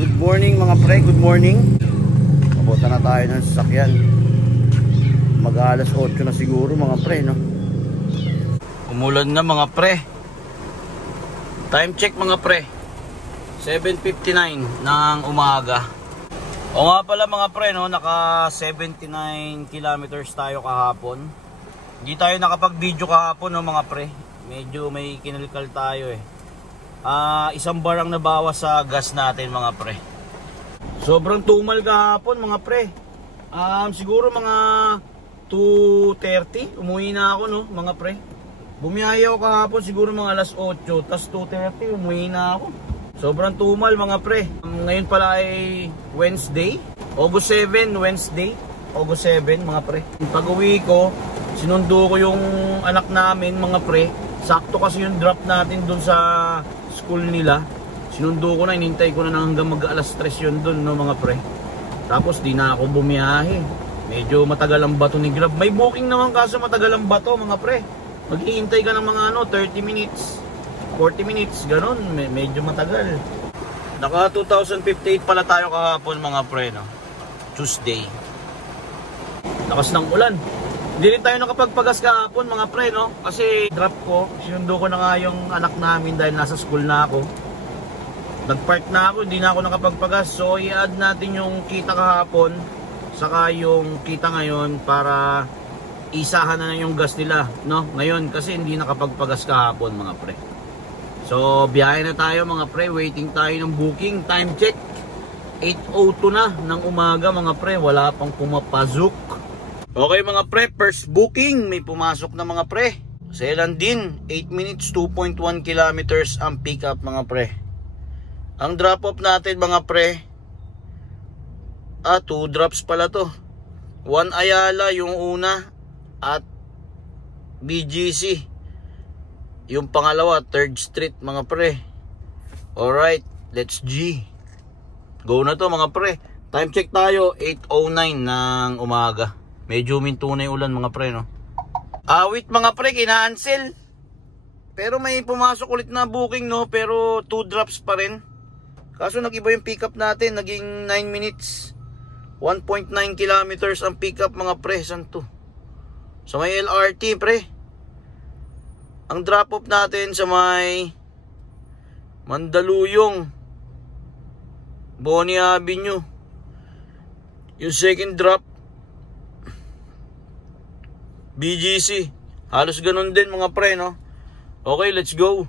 Good morning mga pre, good morning. Papunta na tayo ng sasakyan. Mag-alas 8 na siguro mga pre, no? Umulan na mga pre. Time check mga pre, 7:59 ng umaga. O nga pala mga pre, no, naka 79 kilometers tayo kahapon. Hindi tayo nakapag-video kahapon, no mga pre. Medyo may kinalikal tayo eh. Isang bar ang nabawas sa gas natin mga pre. Sobrang tumal kahapon mga pre. Siguro mga 2:30 umuwi na ako, no mga pre. Bumiyahe ako kahapon siguro mga alas 8, tas 2:30 umuwi na ako. Sobrang tumal mga pre. Ngayon pala ay Wednesday, August 7, Wednesday, August 7 mga pre. Pag uwi ko, sinundo ko yung anak namin mga pre. Sakto kasi yung drop natin dun sa school nila. Sinundo ko na, inintay ko na hanggang mag alas 3 yun dun, no mga pre. Tapos di na ako bumiyahe. Medyo matagal ang bato ni Grab. May booking naman kaso matagal ang bato mga pre. Maghihintay ka ng mga 30 minutes, 40 minutes, ganun. Medyo matagal. Naka 2058 pala tayo kahapon mga pre, no? Tuesday. Lakas ng ulan. Hindi rin tayo nakapagpagas kahapon mga pre, no? Kasi drop ko, sinundo ko na nga yung anak namin dahil nasa school na ako. Nagpark na ako, hindi na ako nakapagpagas. So i-add natin yung kita kahapon saka yung kita ngayon para isahan na yung gas nila, no? Ngayon kasi hindi nakapagpagas kahapon mga pre. So biyahe na tayo mga pre, waiting tayo ng booking. Time check 8:02 na ng umaga mga pre, wala pang pumapasok. Okay mga pre, first booking, may pumasok na mga pre. Selan din, 8 minutes, 2.1 kilometers ang pick up mga pre. Ang drop off natin mga pre, 2 drops pala to. 1 Ayala yung una at BGC yung pangalawa, 3rd Street mga pre. Alright, let's G. Go na to mga pre. Time check tayo, 8:09 ng umaga. Medyo minto na yung ulan mga pre, no? Wait mga pre, kina-cancel. Pero may pumasok ulit na booking, no? Pero 2 drops pa rin. Kaso nag-iba yung pick up natin. Naging 9 minutes, 1.9 kilometers ang pick up mga pre. Saan to? Sa may LRT pre. Ang drop off natin sa may Mandaluyong, Bonnie Avenue. Yung second drop BGC. Halos ganun din mga pre, no? Okay, let's go.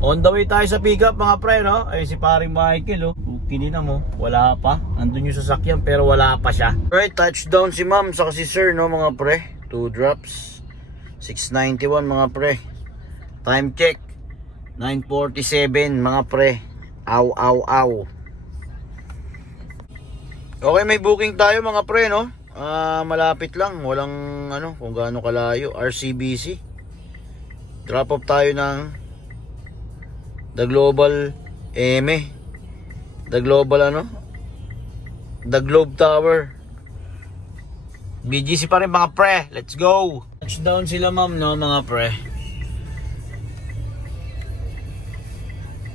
On the way tayo sa pick up mga pre, no? Ay si paring Michael, oh. Kinina mo, wala pa. Andun yung sasakyan pero wala pa siya. Right, touchdown si ma'am saka si sir, no mga pre. 2 drops, 691 mga pre. Time check 9:47 mga pre. Aw aw aw. Okay, may booking tayo mga pre, no? Malapit lang, walang kung gaano kalayo. RCBC. Drop off tayo ng The Global The Global The Globe Tower. BGC pa rin mga pre. Let's go. Touchdown sila ma'am, no mga pre.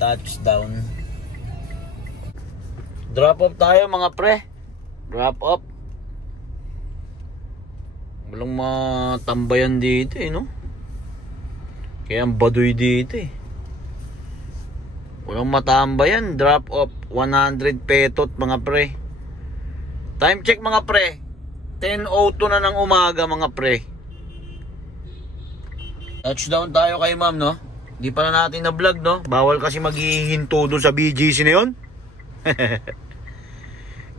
Touchdown. Drop off tayo mga pre. Drop off. Walang matambayan dito eh, no? Kaya ang baduy dito eh. Walang matambayan. Drop off 100 petot mga pre. Time check mga pre, 10:02 na ng umaga mga pre. Touchdown tayo kay ma'am, no? Di pa na natin na vlog, no? Bawal kasi maghihinto dun sa BGC na yun.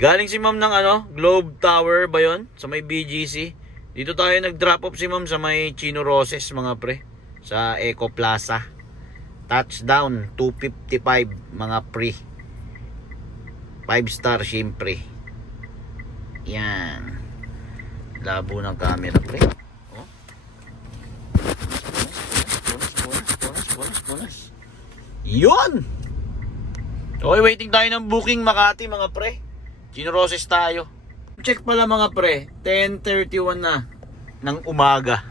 Galing si ma'am ng Globe Tower ba yun? Sa may BGC. Dito tayo nag-drop off si ma'am sa may Chino Roses mga pre. Sa Eco Plaza. Touchdown 2:55 mga pre. 5 star syempre. Yan. Labo ng camera pre. Oh. Bonus. Yun! Okay, waiting tayo ng booking Makati mga pre. Chino Roses tayo. Check pala mga pre, 10:31 na ng umaga.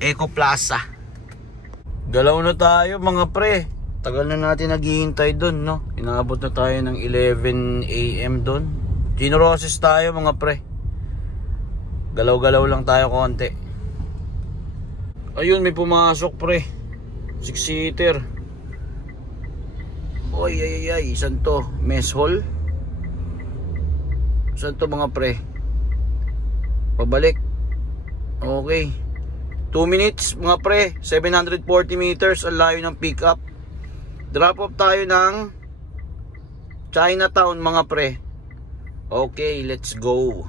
Eco Plaza. Galaw na tayo mga pre. Tagal na natin naghihintay doon, no? Inaabot na tayo ng 11 AM doon. Ginroses tayo mga pre. Galaw-galaw lang tayo konti. Ayun, may pumasok pre. 6-seater. Oy, ay, saan to? Mess hall? Saan to mga pre? Pabalik. Okay. 2 minutes mga pre. 740 meters ang layo ng pick up. Drop off tayo ng Chinatown mga pre. Okay, let's go.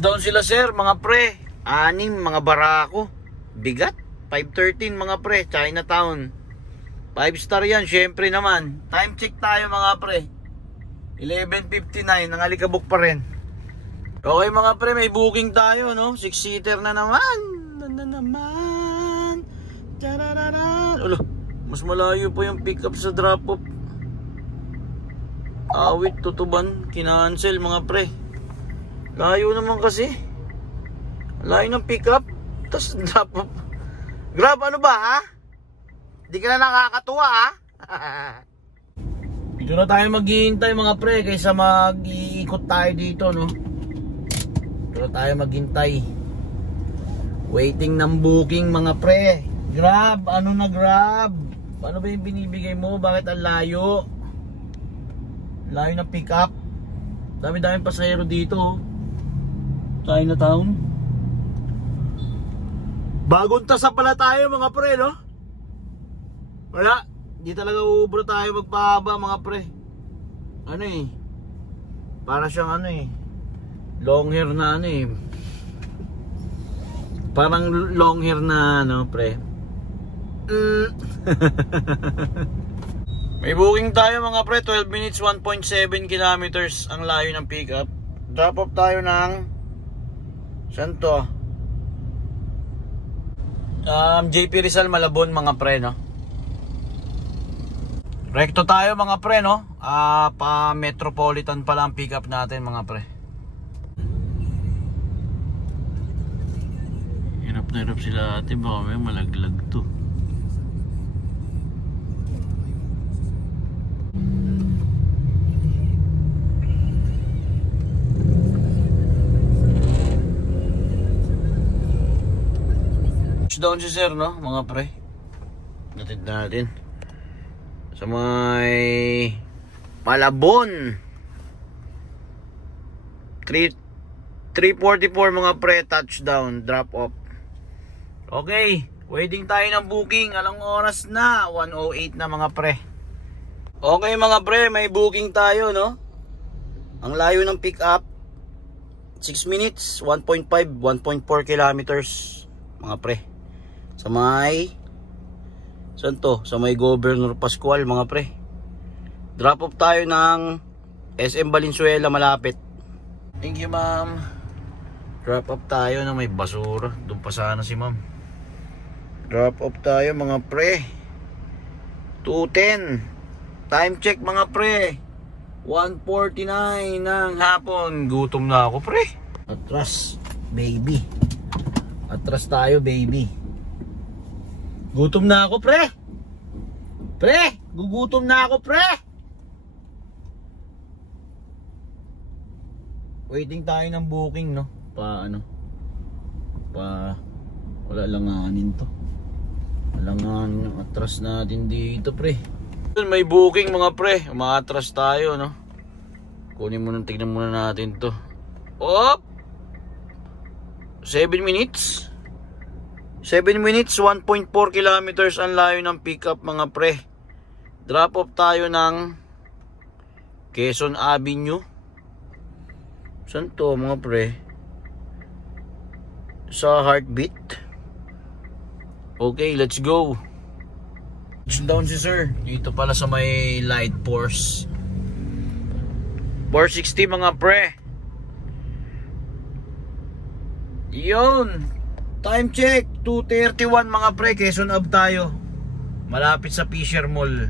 Down sila sir mga pre. 6 mga barako. Bigat. 513 mga pre. Chinatown. 5 star yan syempre naman. Time check tayo mga pre. 11:59. Nangalikabok pa rin. Okay mga pre, may booking tayo no. 6-seater na naman. Ulo. Mas malayo po yung pick up sa drop off. Awit, Tutuban, kinancel mga pre. Layo naman kasi. Layo ng pick up. Tapos drop off. Grab ano ba ha? Di ka na nakakatuwa ha? Dito na tayo maghihintay mga pre. Kaysa mag-iikot tayo dito no. Dito na tayo maghintay. Waiting ng booking mga pre. Grab, ano na Grab? Ano ba yung binibigay mo? Bakit ang layo? Layo na pick up. Dami-daming pasahero dito. Chinatown. Bagong tasa pala tayo mga pre, no? Wala. Di talaga ubro tayo magpahaba mga pre. Ano eh? Para siyang ano eh. Long hair na ano eh. Parang long hair na ano pre. May booking tayo mga pre. 12 minutes 1.7 kilometers ang layo ng pick up. Drop off tayo ng saan to? JP Rizal Malabon mga pre no. Rekto tayo mga pre no. Pa Metropolitan pala ang pick up natin mga pre. Hirap na hirap sila ate. Baka may malaglag to. Down si sir no mga pre. Natid natin sa may Malabon. 3:44 mga pre. Touchdown, drop off. Okay, waiting tayo ng booking. Anong oras na? 1:08 na mga pre. Okay mga pre, may booking tayo no. Ang layo ng pick up 6 minutes 1.5 1.4 kilometers mga pre. Sa may saan to? Sa may Governor Pascual mga pre. Drop off tayo ng SM Valenzuela malapit. Thank you ma'am. Drop off tayo na may basura. Doon pa sana si ma'am. Drop off tayo mga pre. 2:10. Time check mga pre. 1:49 ng hapon. Gutom na ako pre. Atras baby. Atras tayo baby. Gutom na ako pre. Pre, gugutom na ako pre. Waiting tayo ng booking no. Wala lang anin to. Walang atras natin dito pre. May booking mga pre. Umaatras tayo no. Kunin mo nang tignan muna natin to. Op! 7 minutes 1.4 kilometers ang layo ng pickup mga pre. Drop off tayo ng Quezon Avenue. Saan to mga pre? Sa Heartbeat. Okay, let's go. Down si sir. Dito pala sa may Light Force. 460 mga pre. Yun. Time check 2:31 mga pre. Quezon Ave tayo. Malapit sa Fisher Mall.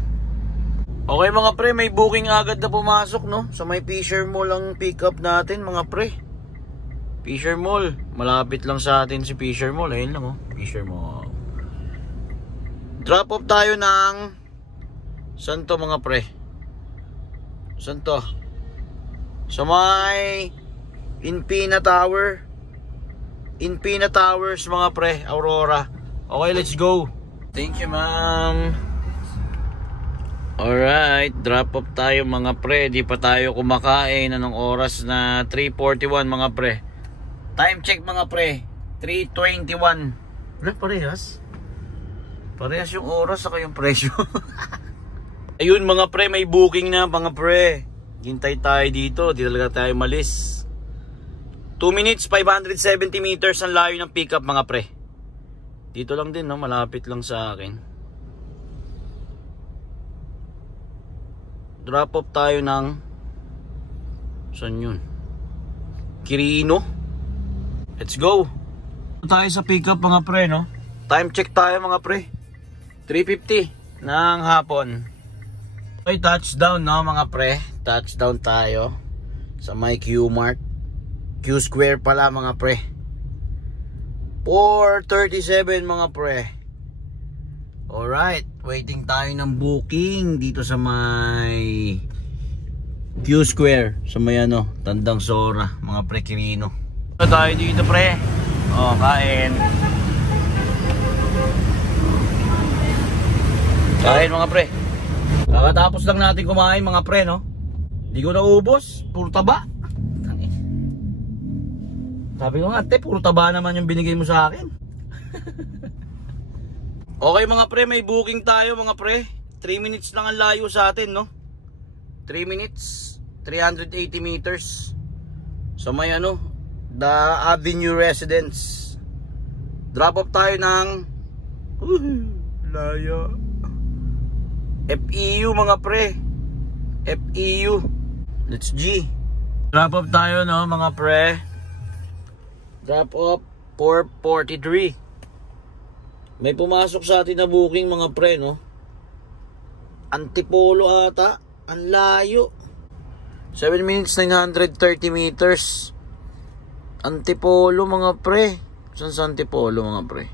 Okay mga pre, may booking agad na pumasok no. Sa may Fisher Mall ang pick up natin mga pre. Fisher Mall. Malapit lang sa atin si Fisher Mall. Ayun lang oh. Fisher Mall. Drop off tayo ng Saan to mga pre? Saan to? Sa may Inpina Tower. Inpina Towers mga pre, Aurora. Okay, let's go. Thank you ma'am. Alright, drop off tayo mga pre. Di pa tayo kumakain. Anong oras na? 3:41 mga pre. Time check mga pre, 3:21. Wala, parehas. Parehas yung oras saka yung presyo. Ayun mga pre, may booking na mga pre. Hintay tayo dito, di talaga tayo malis. 2 minutes, 570 meters ang layo ng pickup mga pre. Dito lang din, no? Malapit lang sa akin. Drop off tayo ng... Saan yun? Quirino. Let's go. Tayo sa pickup mga pre, no? Time check tayo mga pre. 3:50 ng hapon. Okay, touchdown, no mga pre. Touchdown tayo sa may Q-Mart. Q-Square pala mga pre. 4:37 mga pre. Alright, waiting tayo ng booking dito sa may Q-Square. Sa may ano, Tandang Sora, mga pre, Quirino. Tayo dito pre. Oh, kain. Kain mga pre. Kakatapos lang natin kumain mga pre, no? Di ko naubos, puro taba. Sabi ko nga, te, puro taba naman yung binigay mo sa akin. Okay mga pre, may booking tayo mga pre. 3 minutes lang ang layo sa atin, no? 3 minutes, 380 meters. So may ano, The Avenue Residence. Drop off tayo ng layo. FEU mga pre. FEU. Let's G. Drop off tayo, no mga pre. Drop off 4:43. May pumasok sa atin na booking mga pre, no? Antipolo ata. Ang layo. 7 minutes 930 meters. Antipolo mga pre. Saan sa Antipolo mga pre?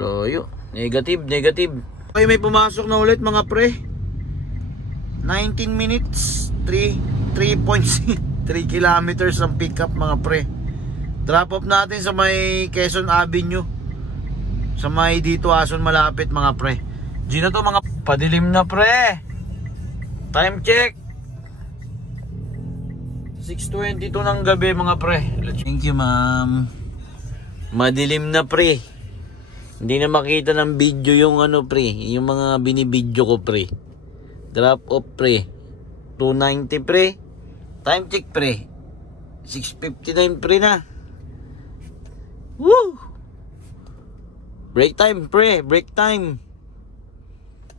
Layo. Negative, negative. Okay, may pumasok na ulit mga pre. 19 minutes 3.3 kilometers ang pick up mga pre. Drop off natin sa may Quezon Avenue. Sa may dito Ason malapit mga pre. Gina to mga padilim na pre. Time check 6:22 ng gabi mga pre. Thank you ma'am. Madilim na pre. Hindi na makita ng video yung ano pre, yung mga binibidyo ko pre. Drop off pre 290 pre. Time check pre 6:59 pre na. Woo! Break time pre, break time.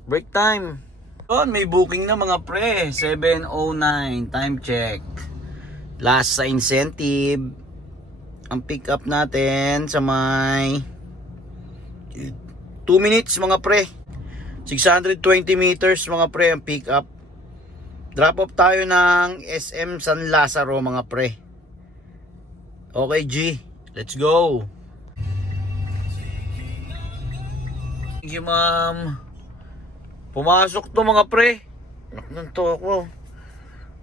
Break time. Oh, may booking na mga pre. 7:09 time check. Last sa incentive. Ang pick up natin sa may 2 minutes mga pre. 620 meters mga pre ang pick up. Drop off tayo ng SM San Lazaro mga pre. Okay G, let's go. Thank you ma'am. Pumasok to mga pre. Nanto ako.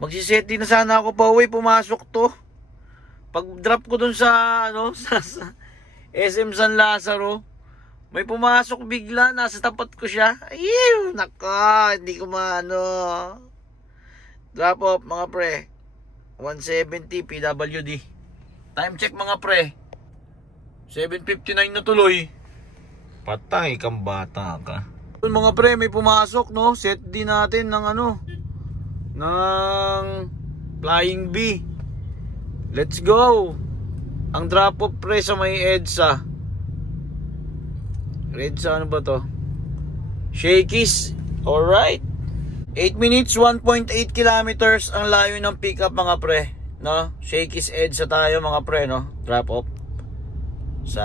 Magsiseti na sana ako pa uwi. Pumasok to. Pag drop ko dun sa ano sa SM San Lazaro, may pumasok bigla. Nasa tapat ko siya. Ayun, naka, hindi ko maano. Drop off mga pre 170 PWD. Time check mga pre 7:59 na tuloy. Patay kang bata ka. Mga pre, may pumasok, no? Set din natin ng ano, ng Flying B. Let's go. Ang drop off pre sa may EDSA. EDSA ano ba to? Shakey's. Alright. 8 minutes 1.8 kilometers ang layo ng pick up mga pre, no? Shakey's EDSA tayo mga pre, no? Drop off sa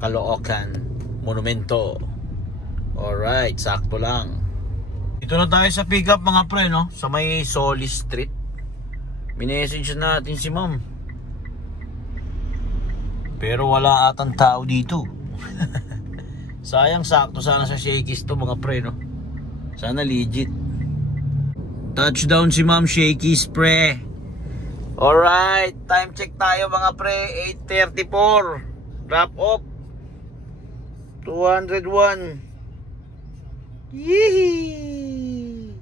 Caloocan Monumento. Alright, sakto lang. Ito na tayo sa pick up mga pre, no? Sa may Solis Street. Minessage natin si ma'am. Pero wala atang tao dito. Sayang, sakto sana sa Shakey's to mga pre, no? Sana legit. Touchdown si Ma'am Shakey's pre. Alright, time check tayo mga pre. 8:34. Wrap up 201. Yee!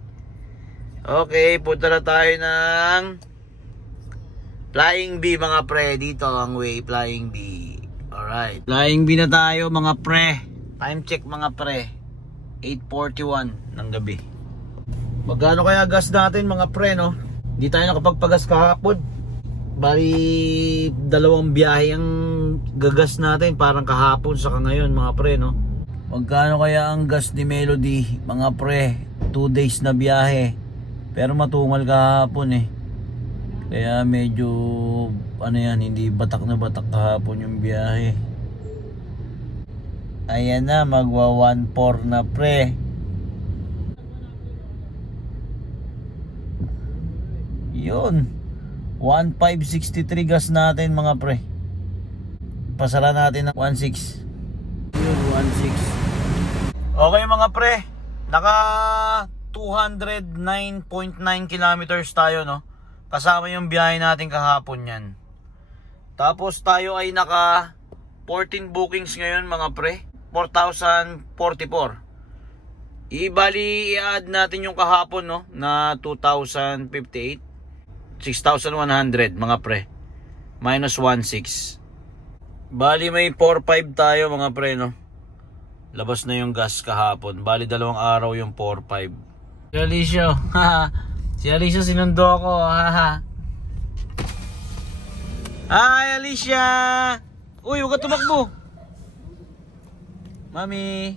Okay, punta na tayo ng Flying B mga pre. Dito ang way, Flying B. Alright, Flying B na tayo mga pre. Time check mga pre, 8:41 ng gabi. Magkano kaya gas natin mga pre, no? Hindi tayo nakapagpagas kahapon. Bali, 2 biyahe ang gagas natin. Parang kahapon saka ngayon mga pre, no? Magkano kaya ang gas ni Melody mga pre? 2 days na biyahe. Pero matumal kahapon eh. Kaya medyo ano yan, hindi batak na batak kahapon yung biyahe. Ayan na, magwa 1.4 na pre. Yun, 1.563 gas natin mga pre. Pasara natin ng 1.6. Yun, 1.6. Okay mga pre, naka 209.9 kilometers tayo, no? Kasama yung biyahe natin kahapon yan. Tapos tayo ay naka 14 bookings ngayon mga pre, 4,044. Ibali i-add natin yung kahapon, no, na 2,058, 6,100 mga pre, minus 1.6. Bali may 4.5 tayo mga pre, no. Labas na yung gas kahapon. Bali 2 araw yung 4.5. Si Alicia, si Alicia sinundo ako, haha. Hi Alicia. Uy, huwag ka tumakbo. Mami.